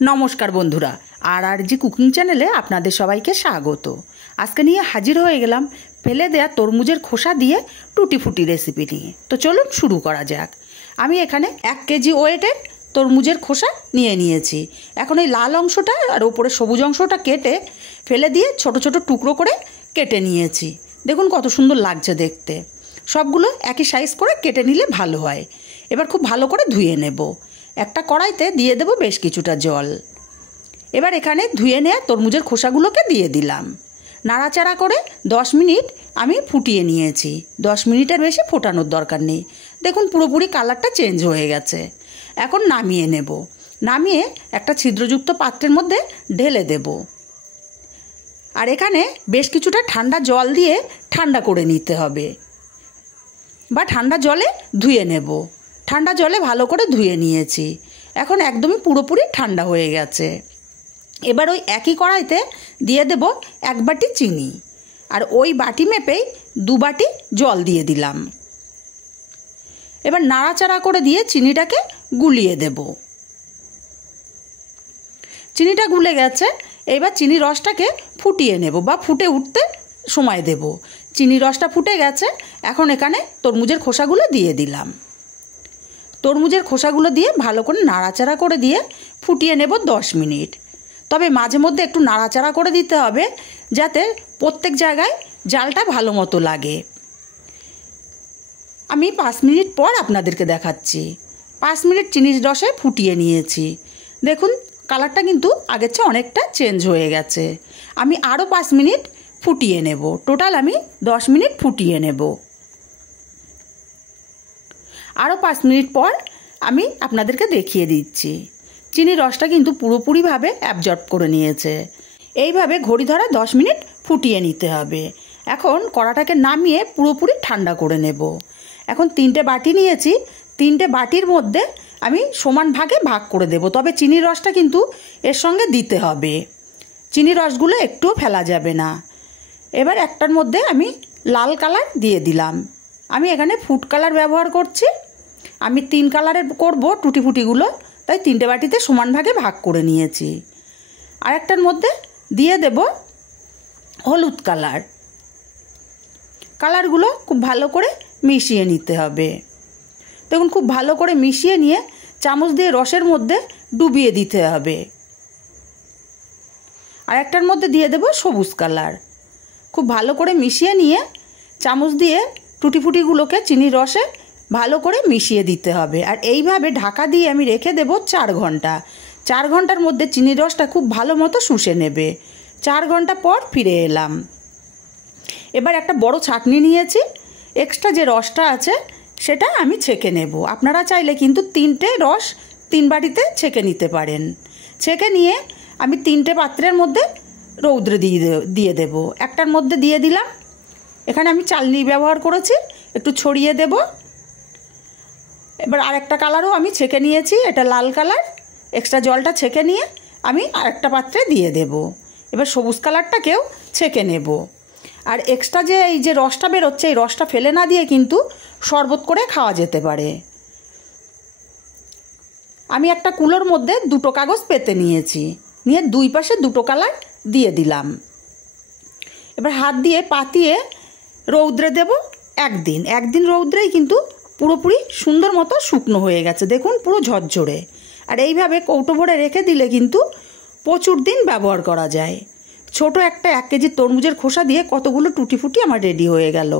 नमस्कार बंधुरा RRG cooking चैनेले आपनादेर सबाइके स्वागत। आजके निये हाजिर हये गेलाम फेले देया तरमुजेर खोसा दिए टुटी फुटी रेसिपि निये। तो चलुन शुरू करा जाक। आमी एखाने 1 केजी ओয়েটের तरमुजेर खोसा निये नियेछि। एखन एई लाल अंशटा आर ओपरे सबुज अंशटा केटे फेले दिए छोटो छोटो टुकरो करे केटे नियेछि। देखुन कत सुंदर लागছে देखते। सबगुलो एकई साइज करे केटे निले भालो हय। एबार खूब भालो करे धुए नेब। একটা কড়াইতে দিয়ে দেব বেশ কিছুটা জল। এবার এখানে ধুয়ে নেওয়া তরমুজের খোসাগুলোকে দিয়ে দিলাম। নাড়াচাড়া করে 10 মিনিট আমি ফুটিয়ে নিয়েছি। 10 মিনিটের বেশি ফোটানোর দরকার নেই। দেখুন পুরোপুরি কালারটা চেঞ্জ হয়ে গেছে। এখন নামিয়ে নেব। নামিয়ে একটা ছিদ্রযুক্ত পাত্রের মধ্যে ঢেলে দেব। আর এখানে বেশ কিছুটা ঠান্ডা জল দিয়ে ঠান্ডা করে নিতে হবে বা ঠান্ডা জলে ধুয়ে নেব। ঠান্ডা জলে ভালো করে ধুয়ে নিয়েছি। এখন একদমই পুরোপুরি ঠান্ডা হয়ে গেছে। এবার ওই একই কড়াইতে দিয়ে দেব 1 বাটি চিনি আর ওই বাটি মেপেই 2 বাটি জল দিয়ে দিলাম। এবার নাড়াচাড়া করে দিয়ে চিনিটাকে গুলিয়ে দেব। চিনিটা গুলে গেছে। এবার চিনি রসটাকে ফুটিয়ে নেব বা ফুটে উঠতে সময় দেব। চিনি রসটা ফুটে গেছে। এখন এখানে তরমুজের খোসাগুলো দিয়ে দিলাম। তরমুজের খোসাগুলো দিয়ে ভালো করে নাড়াচাড়া করে দিয়ে ফুটিয়ে নেব 10 মিনিট। তবে মাঝে মধ্যে একটু নাড়াচাড়া করে দিতে হবে যাতে প্রত্যেক জায়গায় জালটা ভালো মতো লাগে। আমি 5 মিনিট পর আপনাদেরকে দেখাচ্ছি। 5 মিনিট চিনির রসে ফুটিয়ে নিয়েছি। দেখুন কালারটা কিন্তু আগের চেয়ে অনেকটা চেঞ্জ হয়ে গেছে। আমি আরও 5 মিনিট ফুটিয়ে নেব। টোটাল আমি 10 মিনিট ফুটিয়ে নেব। আরও 5 মিনিট পর আমি আপনাদেরকে দেখিয়ে দিচ্ছি। চিনির রসটা কিন্তু পুরোপুরিভাবে অ্যাবজর্ব করে নিয়েছে। এইভাবে ঘড়ি ধরা 10 মিনিট ফুটিয়ে নিতে হবে। এখন কড়াটাকে নামিয়ে পুরোপুরি ঠান্ডা করে নেব। এখন 3টে বাটি নিয়েছি। 3টে বাটির মধ্যে আমি সমান ভাগে ভাগ করে দেব। তবে চিনির রসটা কিন্তু এর সঙ্গে দিতে হবে। চিনির রসগুলো একটুও ফেলা যাবে না। এবার একটার মধ্যে আমি লাল কালার দিয়ে দিলাম। আমি এখানে ফুড কালার ব্যবহার করছি। আমি 3 কালারের করব টুটি ফুটিগুলো, তাই 3টে বাটিতে সমান ভাগে ভাগ করে নিয়েছি। আরেকটার মধ্যে দিয়ে দেব হলুদ কালার। কালারগুলো খুব ভালো করে মিশিয়ে নিতে হবে। দেখুন খুব ভালো করে মিশিয়ে নিয়ে চামচ দিয়ে রসের মধ্যে ডুবিয়ে দিতে হবে। আরেকটার মধ্যে দিয়ে দেব সবুজ কালার। খুব ভালো করে মিশিয়ে নিয়ে চামচ দিয়ে টুটি ফুটিগুলোকে চিনির রসে ভালো করে মিশিয়ে দিতে হবে। আর এইভাবে ঢাকা দিয়ে আমি রেখে দেব 4 ঘন্টা। 4 ঘন্টার মধ্যে চিনির রসটা খুব ভালো মতো শুষে নেবে। 4 ঘন্টা পর ফিরে এলাম। এবার একটা বড় ছাঁকনি নিয়েছি। এক্সট্রা যে রসটা আছে সেটা আমি ছেঁকে নেব। আপনারা চাইলে কিন্তু 3টে রস 3 বাটিতে ছেঁকে নিতে পারেন। ছেঁকে নিয়ে আমি 3টে পাত্রের মধ্যে রৌদ্রে দিয়ে দেব। একটার মধ্যে দিয়ে দিলাম। এখানে আমি চালনি ব্যবহার করেছি, একটু ছড়িয়ে দেব। এবার আরেকটা কালারও আমি ছেঁকে নিয়েছি, এটা লাল কালার। এক্সট্রা জলটা ছেঁকে নিয়ে আমি আরেকটা পাত্রে দিয়ে দেব। এবার সবুজ কালারটাকেও ছেঁকে নেব। আর এক্সট্রা যে এই যে রসটা বেরোচ্ছে এই রসটা ফেলে না দিয়ে কিন্তু শরবত করে খাওয়া যেতে পারে। আমি একটা কুলোর মধ্যে 2টো কাগজ পেতে নিয়েছি। নিয়ে 2 পাশে 2টো কালার দিয়ে দিলাম। এবার হাত দিয়ে পাতিয়ে রৌদ্রে দেব একদিন রৌদ্রেই কিন্তু পুরোপুরি সুন্দর মতো শুকনো হয়ে গেছে। দেখুন পুরো ঝরঝরে। আর এইভাবে কৌটো ভরে রেখে দিলে কিন্তু প্রচুর দিন ব্যবহার করা যায়। ছোট একটা 1 কেজি তরমুজের খোসা দিয়ে কতগুলো টুটি ফুটি আমার রেডি হয়ে গেল।